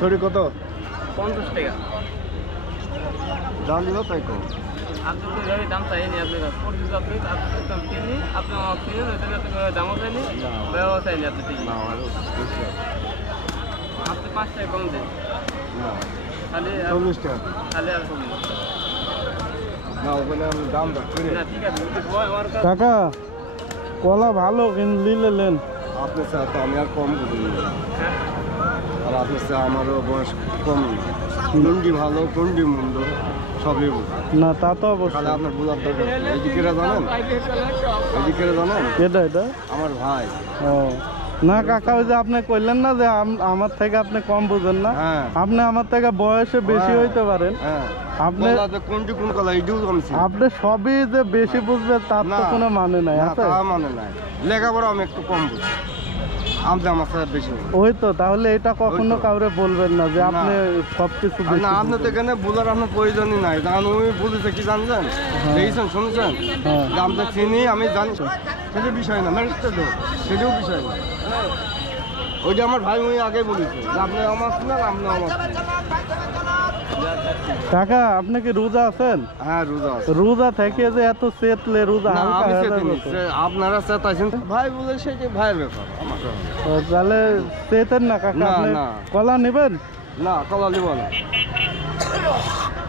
ছড়ি কত? 50 টাকা। দাম দিল তাই কম। আপনি তো ওই দাম চাইনি আপনার কাছে। পরিচিত আপনি দাম কিনি, আপনি আমার কিনেন, ওই জন্য আপনি দামও চাইনি, ব্যবহার চাইনি আপনি ঠিক। না আরো বেশি আছে। আপনি 5 টাকা কম দেন। না তাহলে 40 টাকা। তাহলে আর কম না ওখানে আমি দাম রাখছি না, ঠিক আছে। কাকা কলা ভালো কিন্তু নিলে নেন। আপনার সাথে আমি আর কম করি না। হ্যাঁ, আর আপনার সাথে আমারও বয়স কম না। কোনটি ভালো কোনটি মন্দ সবই বুঝি। না তা তো তাহলে অবশ্যই। আপনার বোঝার দরকার এদিকে জানেন, এদিকে জানেন এটা আমার ভাই। ও না কাকা, ওই যে আপনি কইলেন না যে আমার থেকে আপনি কম বুঝেন না, হ্যাঁ আপনি আমার থেকে বয়সে বেশি হ্যাঁ। হইতে পারেন, হ্যাঁ আপনি কোনটি কোন কলা এটিও কমছি আপনি সবই যে বেশি বুঝবেন তার তো না, কোনো মানে নাই না, আছে। তা মানে নাই। লেখাপড়া আমি একটু কম বুঝি, আপনি আমার সাথে বেশি বুঝি। ওই তো তাহলে এটা কখনো ওই তো। কাউরে বলবেন না যে না। আপনি সবকিছু আর বেশি না আপনি তো বুঝেন। এখানে বোঝার আপনার প্রয়োজনই নাই, কারণ ওই বুঝেছে কি জানছেন, দেখেছেন শুনেছেন, হ্যাঁ। যে আপনি চিনি আমি জানি, সেটা বিষয় না, ম্যাজিস্ট্রেট সেটাও বিষয় না। ওইটা আমার ভাই ওই আগেই বলেছে যে আপনি আমার শুনেন, আপনি আমার শুনেন। কাকা আপনি কি রোজা আছেন? হ্যাঁ রোজা আছে। রোজা থেকে যে এত চেতলে রোজা না, হালকা আমি হয়ে চেতিনি, যাবে তো। আপনারা চেতাইছেন ভাই বলে সেটা ভাইয়ের ব্যাপার আমার। ও, তাহলে চেতেন না কাকা, না, আপনি না। কলা নেবেন? না কলা নিব না।